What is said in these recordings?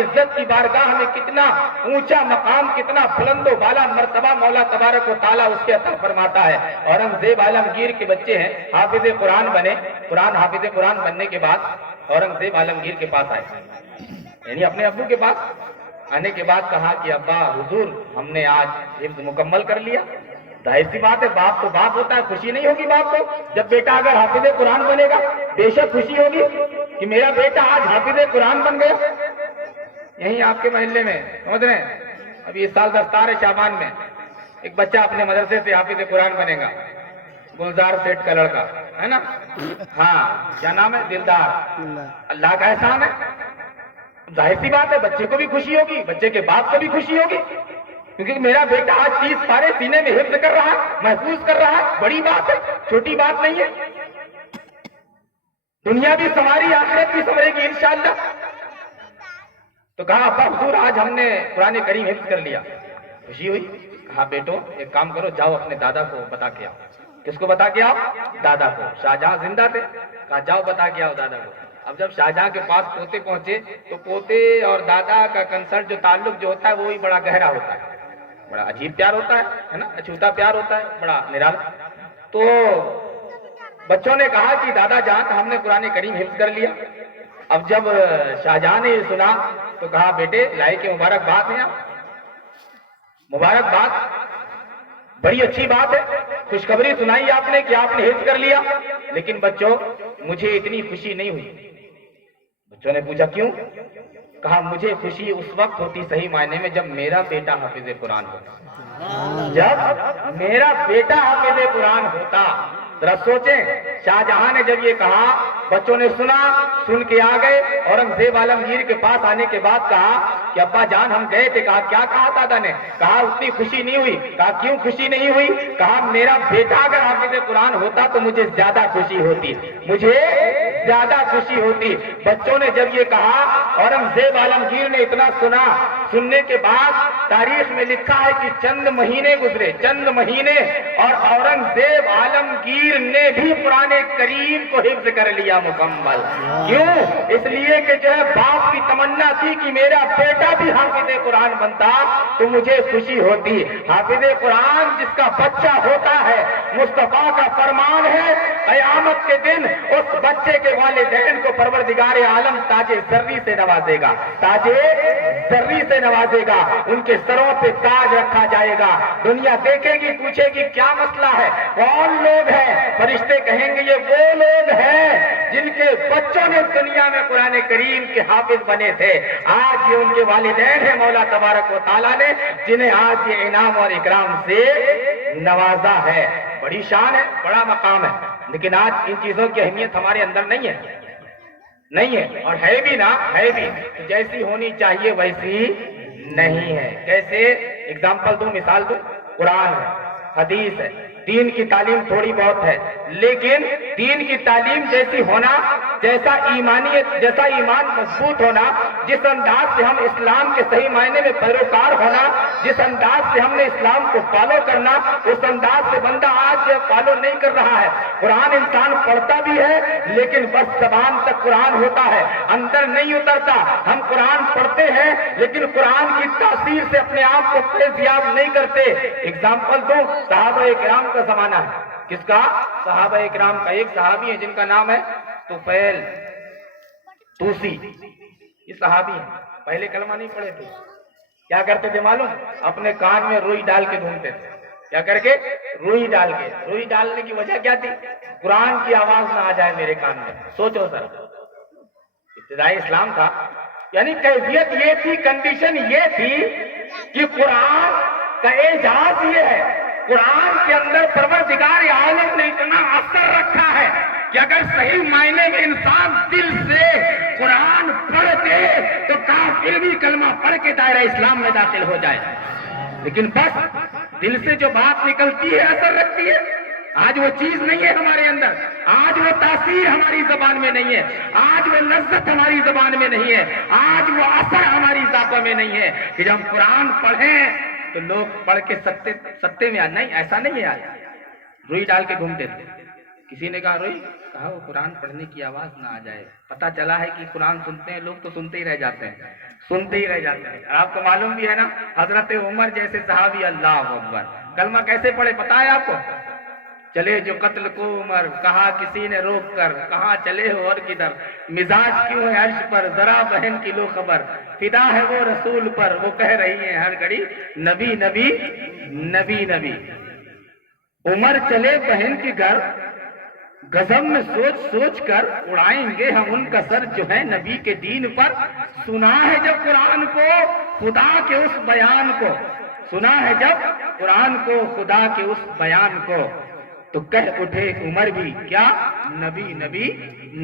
عزت کی بارگاہ میں کتنا اونچا مقام، کتنا بلند و بالا مرتبہ مولا تبارک و تعالیٰ اس کے عطا فرماتا ہے۔ اورنگزیب عالمگیر کے بچے ہیں، حافظ قرآن بنے، حافظ قرآن بننے کے بعد اورنگزیب عالمگیر کے پاس آئے، یعنی اپنے ابو کے پاس آنے کے بعد کہا کہ ابا حضور ہم نے آج حفظ مکمل کر لیا۔ ظاہر سی بات ہے، باپ تو باپ ہوتا ہے، خوشی نہیں ہوگی باپ کو جب بیٹا اگر حافظ قرآن بنے گا؟ بے شک خوشی ہوگی کہ میرا بیٹا آج حافظ قرآن بن گیا۔ یہیں آپ کے محلے میں سمجھ رہے ہیں، ابھی اس سال دستار شعبان میں ایک بچہ اپنے مدرسے سے حافظ قرآن بنے گا، گلزار سیٹ کا لڑکا ہے نا، ہاں کیا نام ہے، دلدار۔ اللہ کا احسان ہے، ظاہر سی بات ہے بچے کو بھی خوشی ہوگی، بچے کے باپ کو بھی خوشی ہوگی، کیونکہ میرا بیٹا آج 30 پارے سینے میں حفظ کر رہا ہے، محفوظ کر رہا ہے، بڑی بات ہے، چھوٹی بات نہیں ہے۔ دنیا بھی سنواری، آخرت بھی سنورے گی انشاءاللہ۔ تو کہا ابا حضور آج ہم نے قرآن کریم حفظ کر لیا، خوشی ہوئی۔ کہا بیٹو ایک کام کرو، جاؤ اپنے دادا کو بتا کے آؤ۔ کس کو بتا کے آؤ؟ دادا کو۔ شاہجہاں زندہ تھے، کہا جاؤ بتا کے آؤ دادا کو۔ اب جب شاہجہاں کے پاس پوتے پہنچے تو پوتے اور دادا کا کنسرٹ جو تعلق جو ہوتا ہے وہ بھی بڑا گہرا ہوتا ہے، بڑا عجیب پیار ہوتا ہے نا، اچھوتا پیار ہوتا ہے، بڑا نرالا۔ تو بچوں نے کہا کہ دادا جان ہم نے قرآن کریم حفظ کر لیا۔ اب جب شاہجہاں نے یہ سنا تو کہا بیٹے لائے کہ مبارکباد ہے، مبارکباد، بڑی اچھی بات ہے، خوشخبری سنائی آپ نے کہ آپ نے حفظ کر لیا، لیکن بچوں مجھے اتنی خوشی نہیں ہوئی۔ بچوں نے پوچھا کیوں؟ کہا مجھے خوشی اس وقت ہوتی صحیح معنی میں جب میرا بیٹا حافظ قرآن ہوتا، جب میرا بیٹا حافظ قرآن ہوتا۔ ذرا سوچیں، شاہجہاں نے جب یہ کہا بچوں نے سنا، سن کے آ گئے، اورنگزیب عالمگیر کے پاس آنے کے بعد کہا کہ ابا جان ہم گئے تھے۔ کہا کیا کہا دادا نے؟ کہا اتنی خوشی نہیں ہوئی۔ کہا کیوں خوشی نہیں ہوئی؟ کہا میرا بیٹا اگر حافظ قرآن ہوتا تو مجھے زیادہ خوشی ہوتی، مجھے زیادہ خوشی ہوتی۔ بچوں نے جب یہ کہا، اورنگزیب عالمگیر نے اتنا سنا، سننے کے بعد تاریخ میں لکھا ہے کہ چند مہینے گزرے، چند مہینے، اور اورنگزیب عالمگیر نے بھی قرآن کریم کو حفظ کر لیا مکمل۔ کیوں؟ اس لیے کہ جو ہے باپ کی تمنا تھی کہ میرا بیٹا بھی حافظ قرآن بنتا تو مجھے خوشی ہوتی۔ حافظ قرآن جس کا بچہ ہوتا ہے، مصطفیٰ کا فرمان ہے قیامت کے دن اس بچے کے والدین کو پروردگار عالم تاج زرری سے نوازے گا، تاج زرری سے نوازے گا، ان کے سروں پہ تاج رکھا جائے گا۔ دنیا دیکھے گی، پوچھے گی کیا مسئلہ ہے، کون لوگ ہیں؟ فرشتے کہیں گے یہ وہ لوگ ہیں جن کے بچوں نے دنیا میں قرآن کریم کے حافظ بنے تھے، آج یہ ان کے والدین ہیں مولا تبارک و تعالیٰ نے جنہیں آج یہ انعام اور اکرام سے نوازا ہے۔ بڑی شان ہے، بڑا مقام ہے، لیکن آج ان چیزوں کی اہمیت ہمارے اندر نہیں ہے، نہیں ہے، اور ہے بھی نا، ہے بھی جیسی ہونی چاہیے ویسی نہیں ہے۔ کیسے؟ اگزامپل دوں، مثال دوں، قرآن ہے، حدیث ہے، دین کی تعلیم تھوڑی بہت ہے، لیکن دین کی تعلیم جیسی ہونا، جیسا ایمانیت، جیسا ایمان مضبوط ہونا، جس انداز سے ہم اسلام کے صحیح معنی میں پیروکار ہونا، جس انداز سے ہم نے اسلام کو فالو کرنا، اس انداز سے بندہ آج فالو نہیں کر رہا ہے۔ قرآن انسان پڑھتا بھی ہے لیکن بس زبان تک قرآن ہوتا ہے، اندر نہیں اترتا۔ ہم قرآن پڑھتے ہیں لیکن قرآن کی تاثیر سے اپنے آپ کو فیضیاب نہیں کرتے۔ اگزامپل دوں، صحابہ کرام کا زمانہ ہے، کس کا؟ صحابہ کرام کا۔ ایک صحابی ہے جن کا نام ہے طفیل طوسی، یہ صحابی ہے، پہلے کلمہ نہیں پڑھے تھے، کیا کرتے تھے معلوم؟ اپنے کان میں روئی ڈال کے گھومتے تھے، کیا کر کے؟ روئی ڈال کے۔ روئی ڈالنے کی وجہ کیا تھی؟ قرآن کی آواز نہ آ جائے میرے کان میں۔ سوچو سر، ابتدائی اسلام تھا، یعنی کیفیت یہ تھی، کنڈیشن یہ تھی کہ قرآن کا اعجاز یہ ہے، قرآن کے اندر پروردگار عالم نے اتنا اثر رکھا ہے کہ اگر صحیح معنی میں انسان دل سے قرآن پڑھ دے تو کافر بھی کلمہ پڑھ کے دائرہ اسلام میں داخل ہو جائے، لیکن بس دل سے جو بات نکلتی ہے اثر رکھتی ہے۔ آج وہ چیز نہیں ہے ہمارے اندر، آج وہ تاثیر ہماری زبان میں نہیں ہے، آج وہ لذت ہماری زبان میں نہیں ہے، آج وہ اثر ہماری ذاتوں میں نہیں ہے کہ جب ہم قرآن پڑھیں تو لوگ پڑھ کے سکتے میں نہیں، ایسا نہیں ہے۔ آج روئی ڈال کے گھومتے تھے، کسی نے کہا روئی، کہا وہ قرآن پڑھنے کی آواز نہ آ جائے۔ پتہ چلا ہے کہ قرآن سنتے ہیں لوگ تو سنتے ہی رہ جاتے ہیں، سنتے ہی رہ جاتے ہیں. آپ کو معلوم بھی ہے نا حضرت عمر جیسے صحابی, اللہ اکبر, کلمہ کیسے پڑھے پتا ہے آپ کو؟ چلے جو قتل کو عمر, کہا کسی نے روک کر, کہاں چلے ہو اور کدھر, مزاج کیوں ہے عرش پر, ذرا بہن کی لو خبر, فدا ہے وہ رسول پر, وہ کہہ رہی ہیں ہر گھڑی نبی نبی نبی نبی. عمر چلے بہن کے گھر, غضب میں سوچ سوچ کر اڑائیں گے ہم ان کا سر جو ہے نبی کے دین پر. سنا ہے جب قرآن کو خدا کے اس بیان کو, سنا ہے جب قرآن کو خدا کے اس بیان کو, تو کہہ اٹھے عمر بھی کیا نبی نبی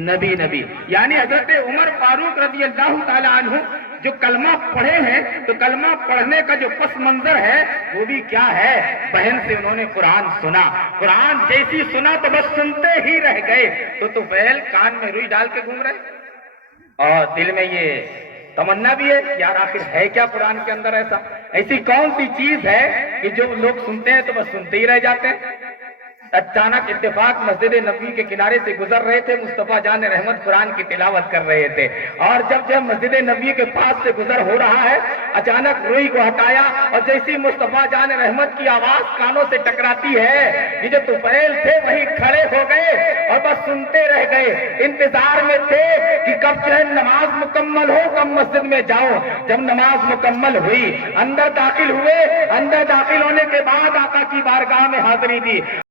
نبی نبی. یعنی حضرت عمر فاروق رضی اللہ تعالی عنہ جو کلمہ پڑھے ہیں, تو کلمہ پڑھنے کا جو پس منظر ہے وہ بھی کیا ہے, بہن سے انہوں نے قرآن سنا. قرآن جیسی سنا تو بس سنتے ہی رہ گئے. تو فعل کان میں روئی ڈال کے گھوم رہے اور دل میں یہ تمنا بھی ہے یار آخر ہے کیا قرآن کے اندر ایسا, ایسی کون سی چیز ہے کہ جو لوگ سنتے ہیں تو بس سنتے ہی رہ جاتے ہیں. اچانک اتفاق مسجد نبوی کے کنارے سے گزر رہے تھے, مصطفیٰ جان رحمت قرآن کی تلاوت کر رہے تھے, اور جب مسجد نبوی کے پاس سے گزر ہو رہا ہے, اچانک روئی کو ہٹایا اور جیسی مصطفیٰ جان رحمت کی آواز کانوں سے ٹکراتی ہے, یہ جو طفیل تھے وہیں کھڑے ہو گئے اور بس سنتے رہ گئے. انتظار میں تھے کہ کب جو ہے نماز مکمل ہو, کب مسجد میں جاؤ. جب نماز مکمل ہوئی, اندر داخل ہوئے, اندر داخل ہونے کے بعد آقا کی بارگاہ میں حاضری دی.